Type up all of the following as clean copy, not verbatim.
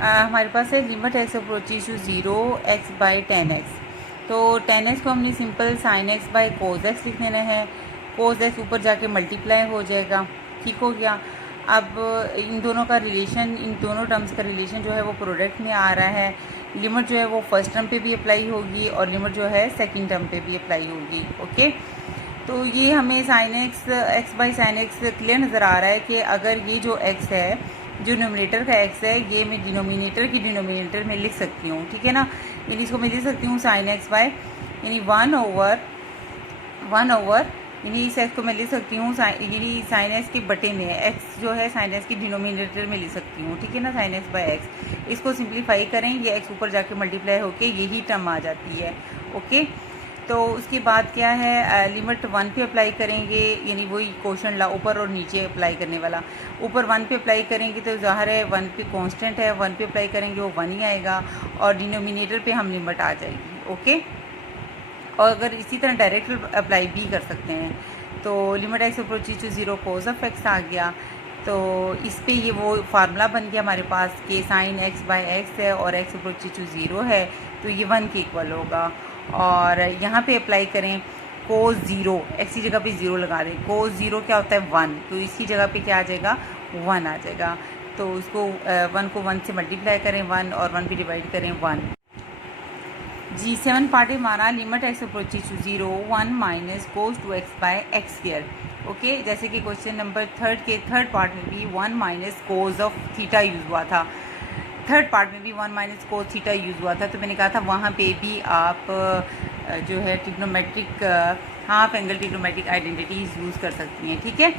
हमारे पास है limit x approaches to 0 X by 10x। तो 10x को हमने simple sine X by cos X लिख लेना है। कोज एक्स ऊपर जाके मल्टीप्लाई हो जाएगा, ठीक हो गया। अब इन दोनों का रिलेशन, इन दोनों टर्म्स का रिलेशन जो है वो प्रोडक्ट में आ रहा है। लिमिट जो है वो फर्स्ट टर्म पे भी अप्लाई होगी और लिमिट जो है सेकंड टर्म पे भी अप्लाई होगी। ओके, तो ये हमें sign X by sine x clear नज़र आ रहा है कि अगर ये जो एक्स है, जो नोमिनेटर का एक्स है, ये मैं डिनोमिनेटर में लिख सकती हूँ, ठीक है ना। यानी इसको मैं लिख सकती हूँ साइन एक्स बाय यानी वन ओवर यानी इस एक्स को मैं लिख सकती हूँ यानी साइन एक्स के बटे में एक्स जो है साइन एक्स की डिनोमिनेटर में लिख सकती हूँ, ठीक है ना। साइन एक्स बाय एक्स, इसको सिंप्लीफाई करें, ये एक्स ऊपर जाके मल्टीप्लाई होके यही टर्म आ जाती है। ओके, तो उसके बाद क्या है, लिमिट 1 पे अप्लाई करेंगे, यानी वही क्वेश्चन ला ऊपर और नीचे अप्लाई करने वाला। ऊपर 1 पे अप्लाई करेंगे तो ज़ाहिर है 1 पे कांस्टेंट है, 1 पे अप्लाई करेंगे वो 1 ही आएगा और डिनोमिनेटर पे हम लिमिट आ जाएगी। ओके, और अगर इसी तरह डायरेक्ट अप्लाई भी कर सकते हैं तो limit x approaches to 0 cos of x आ गया। तो इस पे ये वो फार्मूला बन गया हमारे पास कि साइन एक्स बाय एक्स है और एक्स अप्रोचेज टू 0 है तो ये 1 के इक्वल होगा। और यहाँ पे अप्लाई करें कोस 0, एक्स की जगह पे 0 लगा दें। कोस 0 क्या होता है 1, तो इसकी जगह पे क्या आ जाएगा 1 आ जाएगा। तो उसको 1 को 1 से मल्टीप्लाई करें 1 और 1 पे डिवाइड करें 1। जी 7 पार्ट है हमारा limit x approaches to 0 1 minus cos 2x by X square. Okay, जैसे कि क्वेश्चन नंबर थर्ड पार्ट में भी 1 minus cos of theta use हुआ था। थर्ड पार्ट में भी 1 माइनस कोस थीटा यूज़ हुआ था, तो मैंने कहा था वहाँ पे भी आप जो है trigonometric half angle trigonometric identities use कर सकती हैं, ठीक है।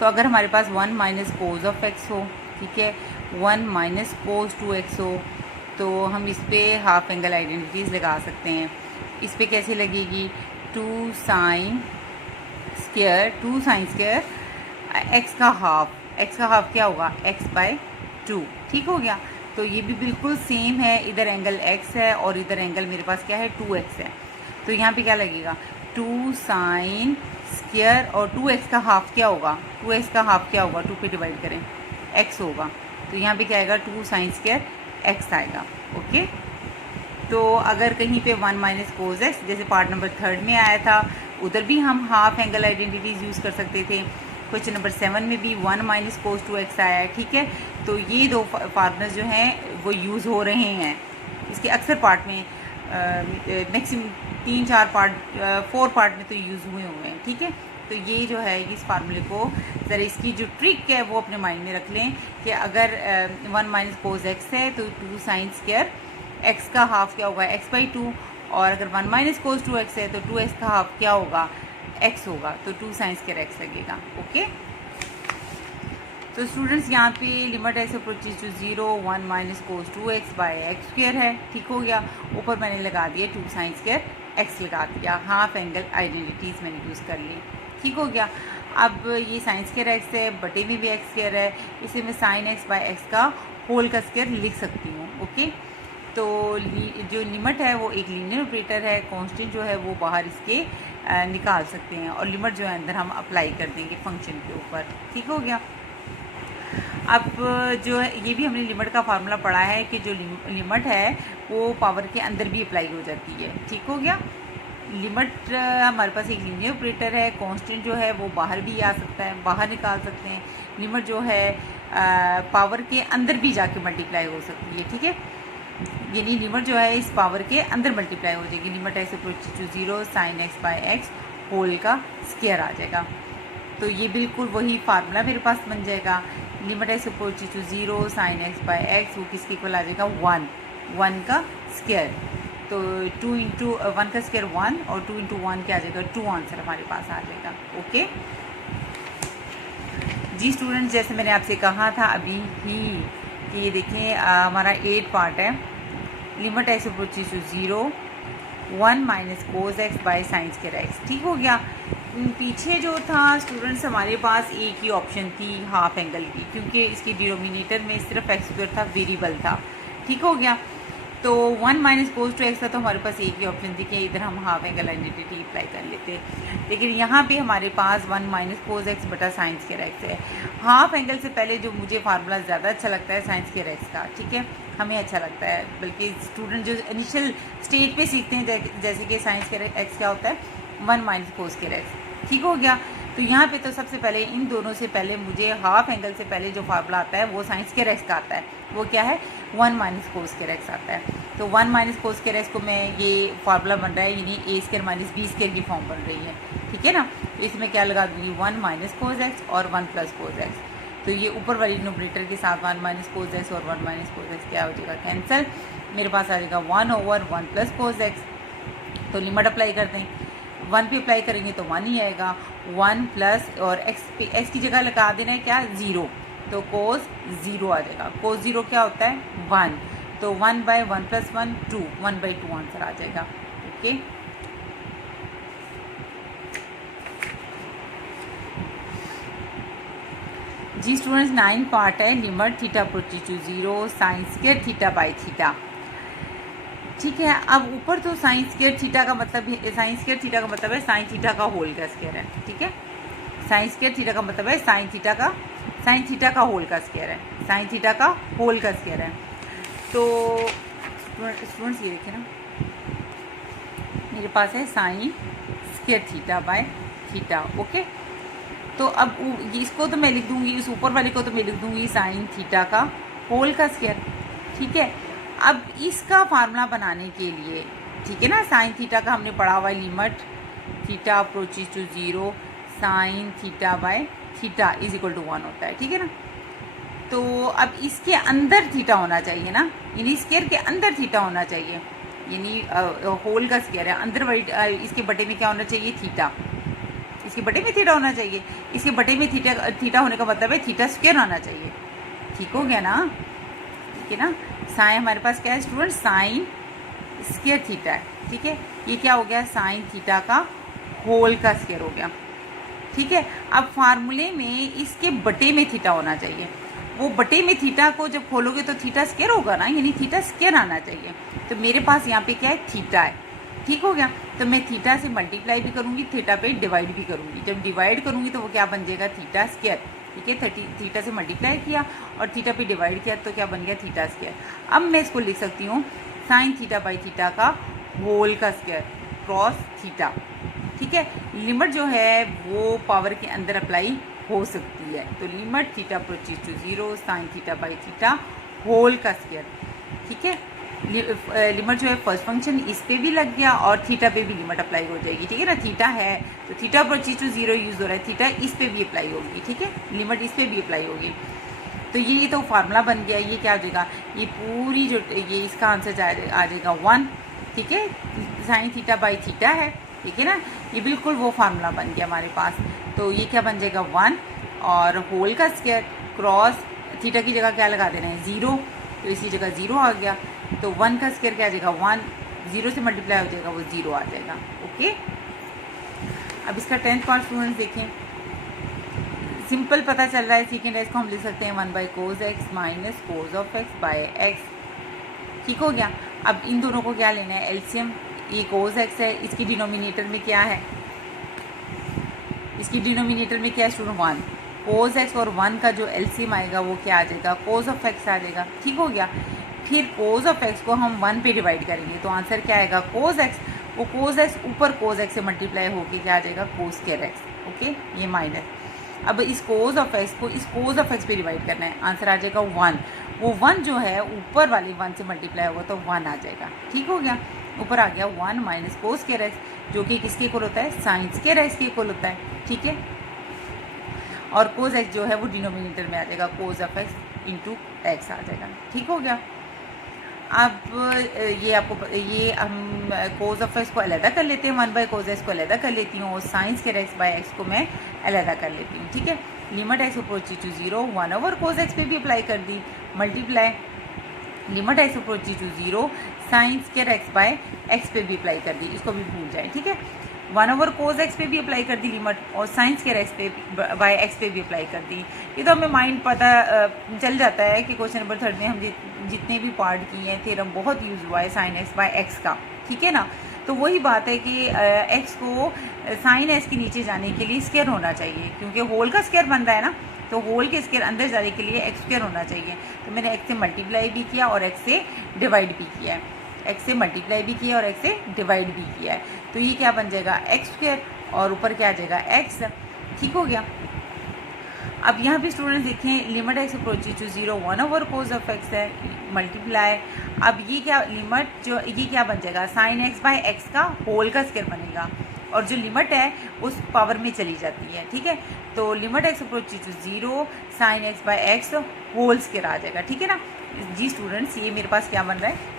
तो अगर हमारे पास 1 माइनस कोस ऑफ एक्स हो, ठीक है, 1 माइनस कोस 2x हो, तो हम इस पे हाफ एंगल आइडेंटिटीज़ लगा सकते हैं। इस पे कैसे लगेगी, 2 साइन स्क्वायर एक्स का हाफ क्या होगा x बाय 2, ठीक हो गया। तो ये भी बिल्कुल सेम है, इधर एंगल x है और इधर एंगल मेरे पास क्या है 2x है। तो यहाँ पे क्या लगेगा 2 साइन स्क्वायर और 2x का हाफ क्या होगा 2 पे डिवाइड करें x होगा, तो यहाँ पे क्या आएगा 2 साइन स्क्वायर x आएगा। ओके, तो अगर कहीं पे 1 माइनस कोस एक्स जैसे पार्ट नंबर 3 में आया था, उधर भी हम हाफ एंगल आइडेंटिटीज़ यूज़ कर सकते थे। क्वेश्चन नंबर 7 में भी 1 माइनस कोस 2x आया है, ठीक है। तो ये दो फार्मूलाज जो हैं वो यूज़ हो रहे हैं इसके अक्सर पार्ट में, मैक्सिमम 3-4 पार्ट 4 पार्ट में तो यूज़ हुए हैं, ठीक है। तो ये जो है इस फार्मूले को ज़रा इसकी जो ट्रिक है वो अपने माइंड में रख लें कि अगर 1 माइनस कोस एक्स है तो 2 साइन स्क्वायर एक्स का हाफ क्या होगा x बाई 2, और अगर 1 माइनस कोस 2x है तो 2x का हाफ क्या होगा x होगा, तो 2 साइन स्क्वायर x लगेगा। ओके, तो स्टूडेंट्स यहाँ पे limit x approaches to 0 1 minus cos 2x by X square है, ठीक हो गया। ऊपर मैंने लगा दिया 2 साइन स्क्वायर x लगा दिया, हाफ एंगल आइडेंटिटीज़ मैंने यूज़ कर ली, ठीक हो गया। अब ये साइन स्क्वायर एक्स है, बटे में भी एक्स स्क्वायर है, इसे मैं साइन एक्स बाय एक्स का होल का स्क्वायर लिख सकती हूँ। ओके, तो जो लिमिट है वो एक लीनियर ऑपरेटर है, कांस्टेंट जो है वो बाहर इसके निकाल सकते हैं और लिमिट जो है अंदर हम अप्लाई कर देंगे फंक्शन के ऊपर, ठीक हो गया। अब जो है ये भी हमने लिमिट का फार्मूला पढ़ा है कि जो लिमिट है वो पावर के अंदर भी अप्लाई हो जाती है, ठीक हो गया। लिमिट हमारे पास एक लीनियर ऑपरेटर है, कांस्टेंट जो है वो बाहर भी आ सकता है, बाहर निकाल सकते हैं। लिमिट जो है पावर के अंदर भी जाके मल्टीप्लाई हो सकती है, ठीक है। यानी लिमिट जो है इस पावर के अंदर मल्टीप्लाई हो जाएगी। Limit x approaches to 0 sine X by X whole का स्क्वायर आ जाएगा। तो ये बिल्कुल वही फार्मूला मेरे पास बन जाएगा। Limit x approaches to 0 sine X by X वो किसके इक्वल आ जाएगा 1 का स्क्वायर। तो 2 इंटू 1 का स्क्वायर 1 और 2 इंटू 1 क्या आ जाएगा 2 आंसर हमारे पास आ जाएगा। ओके जी स्टूडेंट्स, जैसे मैंने आपसे कहा था अभी ही कि ये देखें हमारा 8 पार्ट है। Limit x approaches to 0 1 minus cos X by sine square X, ठीक हो गया। पीछे जो था स्टूडेंट्स हमारे पास एक ही ऑप्शन थी हाफ एंगल की, क्योंकि इसकी डिनोमिनेटर में सिर्फ एक्स स्क्वायर था, वेरिएबल था, ठीक हो गया। तो 1 माइनस कोस टू एक्स था, तो हमारे पास एक ही ऑप्शन थी कि इधर हम हाफ एंगल आइडेंटिटी अप्लाई कर लेते, लेकिन यहाँ पे हमारे पास 1 माइनस कोस एक्स बटा साइन स्क्वायर एक्स है। हाफ एंगल से पहले जो मुझे फार्मूला ज़्यादा अच्छा लगता है साइन स्क्वायर एक्स का, ठीक है, हमें अच्छा लगता है, बल्कि स्टूडेंट जो इनिशियल स्टेज पे सीखते हैं जैसे कि साइन स्क्वायर एक्स क्या होता है 1 माइनस कोस स्क्वायर एक्स, ठीक हो गया। तो यहाँ पे तो सबसे पहले इन दोनों से पहले मुझे हाफ एंगल से पहले जो फार्मूला आता है वो साइन स्क्वायर एक्स का आता है, वो क्या है 1 माइनस कोस स्क्वायर एक्स आता है। तो 1 माइनस कोस स्क्वायर एक्स को मैं ये फार्मूला बन रहा है, यानी ए स्क्वायर माइनस बी स्क्वायर की फॉर्म बन रही है, ठीक है ना। इसमें क्या लगा दूँगी 1 माइनस कोस एक्स और 1 प्लस कोस एक्स, तो ये ऊपर वाली डिनोमिनेटर के साथ 1 माइनस कोस एक्स और 1 माइनस कोस एक्स क्या हो जाएगा कैंसिल, मेरे पास आ जाएगा 1/1 प्लस कोस एक्स। तो लिमिट अप्लाई कर दें, 1 पे अप्लाई करेंगे तो 1 ही आएगा, 1 प्लस और एक्स की जगह लगा देना है क्या 0, तो कोस 0 आ जाएगा। कोस 0 क्या होता है 1, तो 1/1 प्लस 1 2, 1/2 आंसर आ जाएगा। ओके, जी स्टूडेंट्स 9 पार्ट है, limit theta approaches to 0 sine square theta by theta, ठीक है। अब ऊपर तो साइन स्क्वायर थीटा का मतलब है, साइन स्क्वायर थीटा का मतलब है साइन थीटा का होल का स्क्वायर है, ठीक है। साइन स्क्वायर थीटा का मतलब है साइन थीटा का होल का स्क्वायर है, साइन थीटा का होल का स्क्वायर है। तो स्टूडेंट्स ये देखिए ना, मेरे पास है sign square theta by theta, okay. तो अब इसको तो मैं लिख दूंगी, इस ऊपर वाले को तो मैं लिख दूंगी साइन थीटा का होल का स्क्वायर, ठीक है। अब इसका फार्मूला बनाने के लिए, ठीक है ना, साइन थीटा का हमने पढ़ा हुआ है limit theta approaches to 0 sine theta by theta is equal to 1 होता है, ठीक है ना। तो अब इसके अंदर थीटा होना चाहिए ना, यानी स्क्वायर के अंदर थीटा होना चाहिए, यानी होल का स्क्वायर है, अंदर वाली इसके बटे में क्या होना चाहिए थीटा, इसके बटे में थीटा होना चाहिए, इसके बटे में थीटा होने का मतलब है थीटा स्क्वायर होना चाहिए, ठीक हो गया ना, ठीक है ना। साइन हमारे पास क्या है स्टूडेंट साइन स्क्वायर थीटा है, ठीक है, ये क्या हो गया साइन थीटा का होल का स्क्वायर हो गया, ठीक है। अब फार्मूले में इसके बटे में थीटा होना चाहिए, वो बटे में थीटा को जब खोलोगे तो थीटा स्क्वायर होगा ना, यानी थीटा स्क्वायर आना चाहिए। तो मेरे पास यहाँ पे क्या है थीटा है, ठीक हो गया। तो मैं थीटा से मल्टीप्लाई भी करूँगी, थीटा पे डिवाइड भी करूँगी, जब डिवाइड करूँगी तो वो क्या बन जाएगा थीटा स्क्वायर, ठीक है। थीटा से मल्टीप्लाई किया और थीटा पे डिवाइड किया तो क्या बन गया थीटा स्क्वायर। अब मैं इसको लिख सकती हूँ साइन थीटा बाई थीटा का होल का स्क्वायर क्रॉस थीटा, ठीक है। लिमिट जो है वो पावर के अंदर अप्लाई हो सकती है, तो limit theta approaches to 0 sine theta by theta whole का स्क्वायर, ठीक है। लिमिट जो है फर्स्ट फंक्शन इस पे भी लग गया और थीटा पे भी लिमिट अप्लाई हो जाएगी, ठीक है ना। थीटा है तो थीटा अप्रोचेस टू 0 यूज़ हो रहा है, थीटा इस पे भी अप्लाई होगी, ठीक है, लिमिट इस पे भी अप्लाई होगी। तो ये तो फार्मूला बन गया, ये क्या हो जाएगा, ये पूरी जो ये इसका आंसर आ जाएगा 1, ठीक है, साइन थीटा बाई थीटा है, ठीक है ना। ये बिल्कुल वो फार्मूला बन गया हमारे पास। तो ये क्या बन जाएगा 1 और होल का स्क्वायर क्रॉस थीटा की जगह क्या लगा देना है 0, तो इसी जगह 0 आ गया, तो 1 का स्क्वायर क्या आ जाएगा 1, 0 से मल्टीप्लाई हो जाएगा वो 0 आ जाएगा, ओके। अब इसका 10th पार्ट स्टूडेंट्स देखें, सिंपल पता चल रहा है, सेकेंड एक्स को हम लिख सकते हैं 1/cos x minus cos of x by x, ठीक हो गया। अब इन दोनों को क्या लेना है एलसीएम, ये cos x है, इसकी डिनोमिनेटर में क्या है, इसकी डिनोमिनेटर में क्या है स्टूडेंट 1, cos x और 1 का जो एलसीएम आएगा वो क्या आ जाएगा cos ऑफ x आ जाएगा, ठीक हो गया। फिर cos ऑफ x को हम 1 पे डिवाइड करेंगे तो आंसर क्या आएगा cos x, वो cos x ऊपर cos x से मल्टीप्लाई होके क्या आ जाएगा cos स्क्वायर x, ओके, ये माइनस। अब इस cos ऑफ x को इस cos ऑफ x पे डिवाइड करना है, आंसर आ जाएगा 1, वो 1 जो है ऊपर वाले 1 से मल्टीप्लाई होगा तो 1 आ जाएगा, ठीक हो गया। ऊपर आ गया 1 माइनस कोस स्क्वायर x, जो कि किसके इक्वल होता है साइन स्क्वायर x के इक्वल होता है, ठीक है। और कोस x जो है वो डिनोमिनेटर में आ जाएगा, cos of x into x आ जाएगा, ठीक हो गया। अब ये आपको ये हम कोस ऑफ x को अलहदा कर लेते हैं, 1/cos x को अलहदा कर लेती हूँ और sine square x by x को मैं अलहदा कर लेती हूँ, ठीक है। Limit x approaches to 0 1/cos x पे भी अप्लाई कर दी, multiply limit x approaches to 0 sine square x by x पे भी अप्लाई कर दी, इसको भी भूल जाए, ठीक है। 1/cos x पे भी अप्लाई कर दी लिमिट और साइन स्क्वायर x पे बाय x पे भी अप्लाई कर दी। ये तो हमें माइंड पता चल जाता है कि क्वेश्चन नंबर 3 में हम जितने भी पार्ट किए हैं थ्योरम बहुत यूज़ हुआ है साइन x बाय x का, ठीक है ना। तो वही बात है कि x को साइन s के नीचे जाने के लिए स्क्वायर होना चाहिए, क्योंकि होल का स्क्वायर बन रहा है ना, तो होल के स्क्वायर अंदर जाने के लिए x स्क्वायर होना चाहिए। तो मैंने x से मल्टीप्लाई भी किया और x से डिवाइड भी किया है, x से मल्टीप्लाई भी किया और x से डिवाइड भी किया है। तो ये क्या बन जाएगा x स्क्वायर और ऊपर क्या आ जाएगा x, ठीक हो गया। अब यहाँ पे स्टूडेंट्स देखें limit x approaches to 0 1/cos of x है मल्टीप्लाई। अब ये क्या लिमिट जो ये क्या बन जाएगा साइन x बाय x का होल का स्क्वायर बनेगा और जो लिमिट है उस पावर में चली जाती है, ठीक है। तो limit x approaches to 0 sine x by x whole square आ जाएगा, ठीक है ना जी स्टूडेंट्स। ये मेरे पास क्या बन रहा है,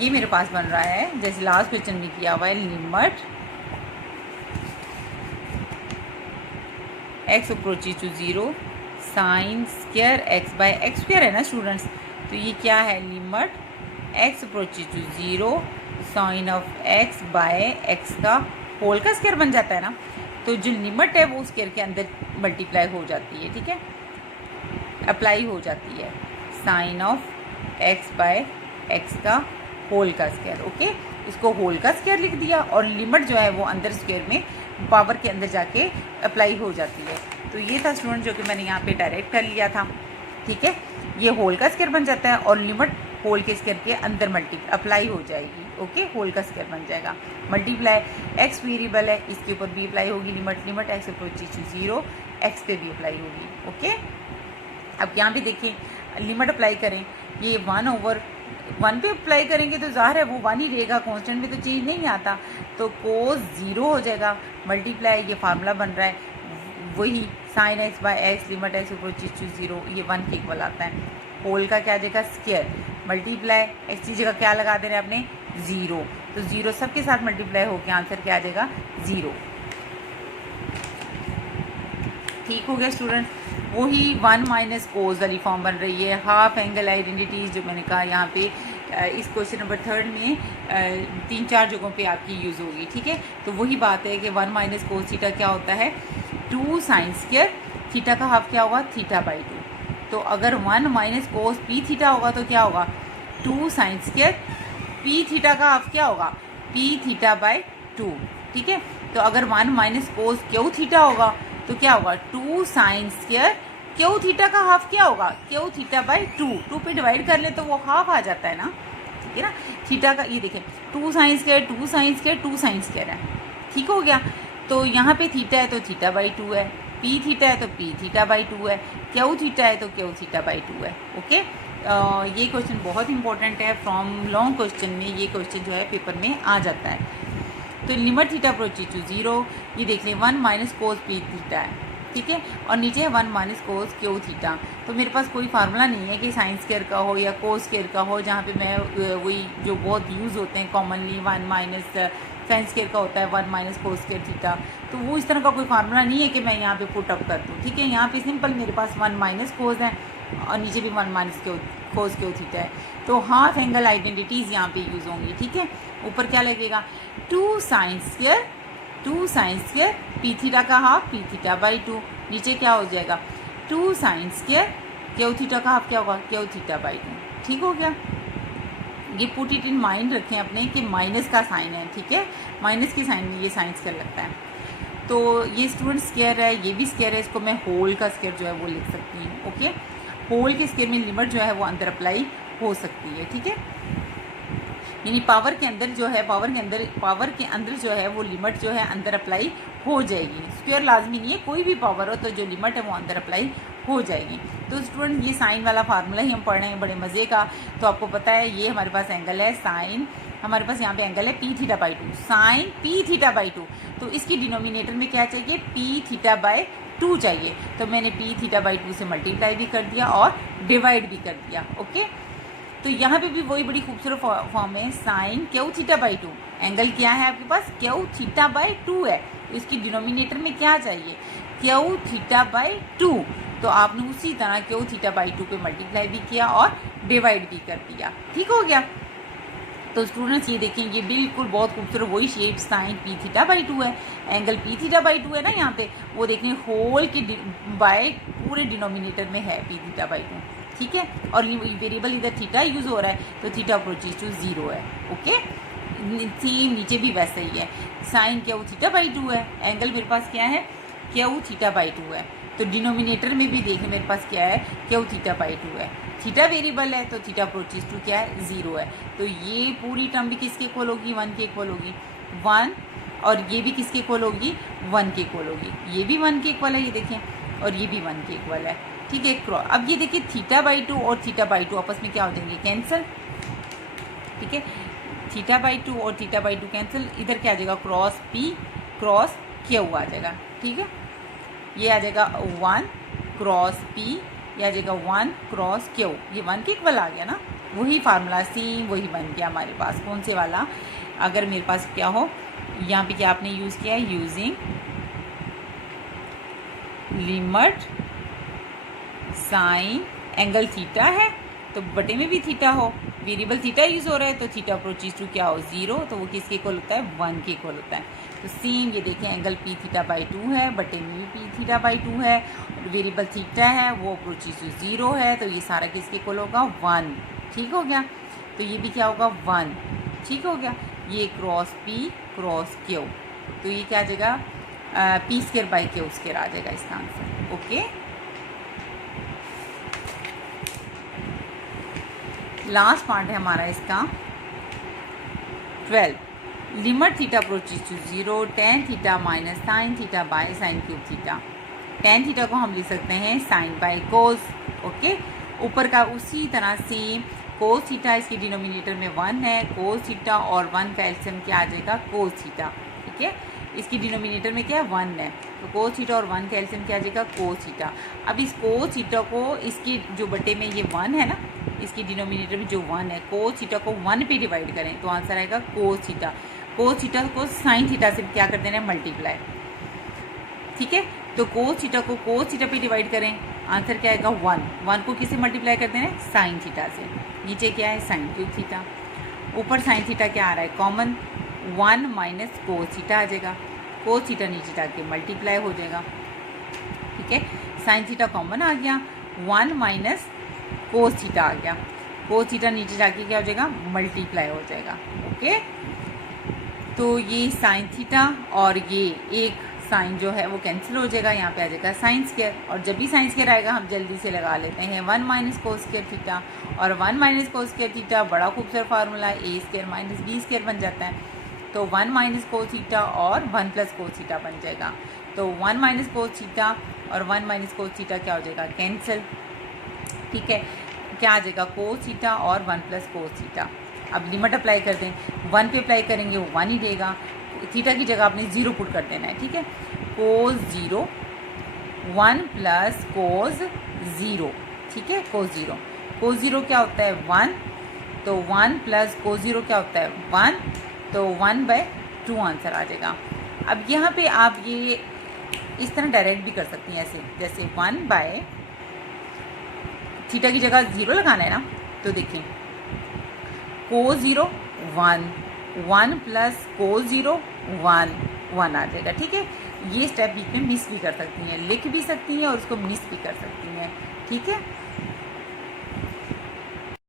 ये मेरे पास बन रहा है जैसे लास्ट क्वेश्चन में किया हुआ है limit x approaches to 0 sine square x by x square है ना स्टूडेंट्स। तो ये क्या है limit x approaches to 0 sine of x by x का होल का स्क्वायर बन जाता है ना। तो जो लिमिट है वो स्क्वायर के अंदर मल्टीप्लाई हो जाती है, ठीक है, अप्लाई हो जाती है sine of x by x का होल का स्क्वायर। ओके, इसको होल का स्क्वायर लिख दिया और लिमिट जो है वो अंदर स्क्वायर में पावर के अंदर जाके अप्लाई हो जाती है। तो ये था स्टूडेंट जो कि मैंने यहाँ पे डायरेक्ट कर लिया था, ठीक है। ये होल का स्क्वायर बन जाता है और लिमिट होल के स्क्वायर के अंदर अप्लाई हो जाएगी। ओके, होल का स्क्वायर बन जाएगा मल्टीप्लाई x वेरिएबल है, इसके ऊपर भी अप्लाई होगी limit x approaches to 0 x पे भी अप्लाई होगी। ओके, अब यहाँ पे देखिए लिमिट अप्लाई करें, ये 1/1 पे अप्लाई करेंगे तो ज़ाहिर है वो 1 ही रहेगा, कांस्टेंट में तो चेंज नहीं आता। तो कोस 0 हो जाएगा मल्टीप्लाई, ये फार्मूला बन रहा है वही sine x by x limit x approaches to 0 ये 1 के इक्वल आता है। होल का क्या आ जाएगा स्क्वायर मल्टीप्लाई x की जगह क्या लगा दे रहे हैं आपने 0, तो 0 सबके साथ मल्टीप्लाई होकर आंसर क्या आ जाएगा 0। ठीक हो गया स्टूडेंट। वही 1 - कोस वाली फॉर्म बन रही है, हाफ एंगल आइडेंटिटीज जो मैंने कहा यहाँ पे इस क्वेश्चन नंबर 3 में 3-4 जगहों पे आपकी यूज़ होगी, ठीक है। तो वही बात है कि 1 - कोस थीटा क्या होता है 2 साइन स्क्वायर, थीटा का हाफ क्या होगा θ/2। तो अगर 1 - कोस p थीटा होगा तो क्या होगा 2 साइन स्क्वायर p थीटा का हाफ क्या होगा p θ/2, ठीक है। तो अगर 1 - कोस क्यू थीटा होगा तो क्या होगा 2 साइन स्क्वायर क्यू थीटा का हाफ क्या होगा क्यू θ/2। 2 पे डिवाइड कर ले तो वो हाफ आ जाता है ना, ठीक है ना। थीटा का ये देखें 2 sine square 2 sine square 2 sine square है, ठीक हो गया। तो यहाँ पे थीटा है तो θ/2 है, p थीटा है तो p θ/2 है, क्यू थीटा है तो क्यू θ/2 है। ओके, ये क्वेश्चन बहुत इंपॉर्टेंट है, फ्रॉम लॉन्ग क्वेश्चन में ये क्वेश्चन जो है पेपर में आ जाता है। तो लिमिट थीटा अप्रोचेज टू 0 ये देख लें 1 - कोस p थीटा है, ठीक है, और नीचे है 1 - कोस क्यू थीटा। तो मेरे पास कोई फार्मूला नहीं है कि साइन स्क्वायर का हो या कोस स्क्वायर का हो, जहाँ पे मैं वही जो बहुत यूज़ होते हैं कॉमनली 1 - साइन स्क्वायर का होता है 1 - कोस स्क्वायर थीटा। तो वो इस तरह का कोई फार्मूला नहीं है कि मैं यहाँ पे पुट अप कर दूँ, ठीक है। यहाँ पे सिंपल मेरे पास 1 - कोस है और नीचे भी 1 - कोस क्यू थीटा है। तो हाफ एंगल आइडेंटिटीज़ यहाँ पे यूज़ होंगी, ठीक है। ऊपर क्या लगेगा 2 साइन स्क्वायर p थीटा का हाफ p θ/2, नीचे क्या हो जाएगा 2 साइन स्क्वायर क्यू थीटा का हाफ क्या होगा क्यू θ/2, ठीक हो गया। ये पुट इट इन माइंड रखें अपने कि माइनस का साइन है, ठीक है, माइनस के साइन में ये साइन स्क्वायर लगता है। तो ये स्टूडेंट स्क्वायर है, ये भी स्क्वायर है, इसको मैं होल का स्क्वायर जो है वो लिख सकती हूँ। ओके, होल के स्क्वायर में लिमिट जो है वो अंदर अप्लाई हो सकती है, ठीक है। यानी पावर के अंदर जो है पावर के अंदर जो है वो लिमिट जो है अंदर अप्लाई हो जाएगी। स्क्वायर लाजमी नहीं है, कोई भी पावर हो तो जो लिमिट है वो अंदर अप्लाई हो जाएगी। तो स्टूडेंट ये साइन वाला फार्मूला ही हम पढ़ रहे हैं बड़े मज़े का। तो आपको पता है ये हमारे पास एंगल है साइन, हमारे पास यहाँ पे एंगल है p θ/2 साइन p θ/2। तो इसकी डिनोमिनेटर में क्या चाहिए p θ/2 चाहिए। तो मैंने p θ/2 से मल्टीप्लाई भी कर दिया और डिवाइड भी कर दिया। ओके, तो यहाँ पे भी वही बड़ी खूबसूरत फॉर्म है साइन क्यू θ/2। एंगल क्या है आपके पास क्यू θ/2 है, तो इसकी डिनोमिनेटर में क्या चाहिए क्यू θ/2। तो आपने उसी तरह क्यू θ/2 पे मल्टीप्लाई भी किया और डिवाइड भी कर दिया, ठीक हो गया। तो स्टूडेंट्स ये देखें, ये बिल्कुल बहुत खूबसूरत वही shape sine pi theta by 2 है, एंगल पी थीटा बाई 2 है ना यहाँ पे, वो देखें होल के बाय पूरे डिनोमिनेटर में है पी थीटा बाई 2, ठीक है। और वेरिएबल इधर थीटा यूज़ हो रहा है, तो थीटा अप्रोचेज टू 0 है, ओके। सेम नीचे भी वैसे ही है, साइन क्या वो थीटा बाई 2 है, एंगल मेरे पास क्या है क्या वो थीटा बाई 2 है, तो डिनोमिनेटर में भी देखें मेरे पास क्या है क्या वो थीटा बाई 2 है, थीटा वेरिएबल है तो थीटा अप्रोचेज टू क्या है 0 है, तो ये पूरी टर्म भी किसके इक्वल होगी 1 के इक्वल होगी 1, और ये भी किसके इक्वल होगी 1 के इक्वल होगी, ये भी 1 के इक्वल है ये देखें, और ये भी 1 के इक्वल है, ठीक है। क्रॉस अब ये देखिए थीटा बाई 2 और थीटा बाई 2 आपस में क्या हो जाएंगे कैंसिल, ठीक है, थीटा बाई 2 और थीटा बाई 2 कैंसिल, इधर क्या आ जाएगा क्रॉस पी क्रॉस क्यू आ जाएगा, ठीक है, ये आ जाएगा 1 क्रॉस पी, ये आ जाएगा 1 क्रॉस क्यू, ये 1 के इक्वल आ गया ना, वही फार्मूला सेम वही बन गया हमारे पास, कौन से वाला, अगर मेरे पास क्या हो यहाँ पे क्या आपने यूज़ किया है using limit sign angle theta है तो बटे में भी थीटा हो, वेरिएबल थीटा यूज़ हो रहा है तो थीटा अप्रोचेज टू क्या हो 0, तो वो किसके इक्वल होता है 1 के इक्वल होता है, तो सेम ये देखें एंगल पी थीटा बाई 2 है, बटे में भी पी थीटा बाई 2 है, वेरिएबल थीटा है वो अप्रोचेज टू 0 है, तो ये सारा किसके इक्वल होगा 1, ठीक हो गया, तो ये भी क्या होगा 1, ठीक हो गया, ये क्रॉस पी क्रॉस क्यू, तो ये क्या आ जाएगा P square by Q square आ जाएगा इसका आंसर, ओके। लास्ट पार्ट है हमारा इसका 12, limit theta approaches to 0 tan theta minus sine theta by sine cube theta, tan theta को हम लिख सकते हैं साइन बाय कोस, ओके, ऊपर का उसी तरह सेम कोस थीटा इसके डिनोमिनेटर में 1 है, कोस थीटा और 1 का एलसीएम क्या आ जाएगा कोस थीटा, ठीक है, इसकी डिनोमिनेटर में क्या है 1 है, तो कोस थीटा और 1 का एलसीएम क्या आ जाएगा कोस थीटा, अब इस कोस थीटा को इसकी जो बटे में ये 1 है ना, इसकी डिनोमिनेटर में जो 1 है कोस थीटा को 1 पे डिवाइड करें तो आंसर आएगा कोस थीटा, कोस थीटा को साइन थीटा से क्या कर देना है मल्टीप्लाई, ठीक है, तो कोस थीटा को कोस थीटा पे डिवाइड करें आंसर क्या आएगा 1 को किससे मल्टीप्लाई कर देना है साइन थीटा से, नीचे क्या है साइन क्यूब थीटा, ऊपर साइन थीटा क्या आ रहा है कॉमन 1 माइनस कोस थीटा आ जाएगा, कोस थीटा नीचे जाके मल्टीप्लाई हो जाएगा, ठीक है, साइन थीटा कॉमन आ गया 1 माइनस कोस थीटा आ गया, कोस थीटा नीचे जाके क्या हो जाएगा मल्टीप्लाई हो जाएगा, ओके। तो ये साइन थीटा और ये एक साइन जो है वो कैंसिल हो जाएगा, यहाँ पे आ जाएगा साइन स्क्वायर, और जब भी साइन स्क्वायर आएगा हम जल्दी से लगा लेते हैं 1 माइनस कोस स्क्वायर थीटा, और 1 माइनस कोस स्क्वायर थीटा बड़ा खूबसूरत फार्मूला है ए स्क्वायर माइनस बी स्क्वायर बन जाता है, तो 1 माइनस कोस थीटा और 1 प्लस कोस थीटा बन जाएगा, तो 1 माइनस कोस थीटा और 1 माइनस कोस थीटा क्या हो जाएगा कैंसिल, ठीक है, क्या आ जाएगा कोस थीटा और 1 प्लस कोस थीटा, अब लिमिट अप्लाई कर दें 1 पे अप्लाई करेंगे वो 1 ही देगा, थीटा की जगह आपने 0 पुट कर देना है, ठीक है, कोस 0 1 प्लस कोस 0, ठीक है, कोस 0 क्या होता है 1, तो 1 प्लस कोस 0 क्या होता है 1, तो 1/2 आंसर आ जाएगा। अब यहाँ पे आप ये इस तरह डायरेक्ट भी कर सकती हैं ऐसे, जैसे 1 बाय थीटा की जगह 0 लगाना है ना, तो देखिए कोस 0 1 प्लस कोस 0 1 आ जाएगा, ठीक है, ये स्टेप बीच में मिस भी कर सकती हैं, लिख भी सकती हैं और उसको मिस भी कर सकती हैं, ठीक है।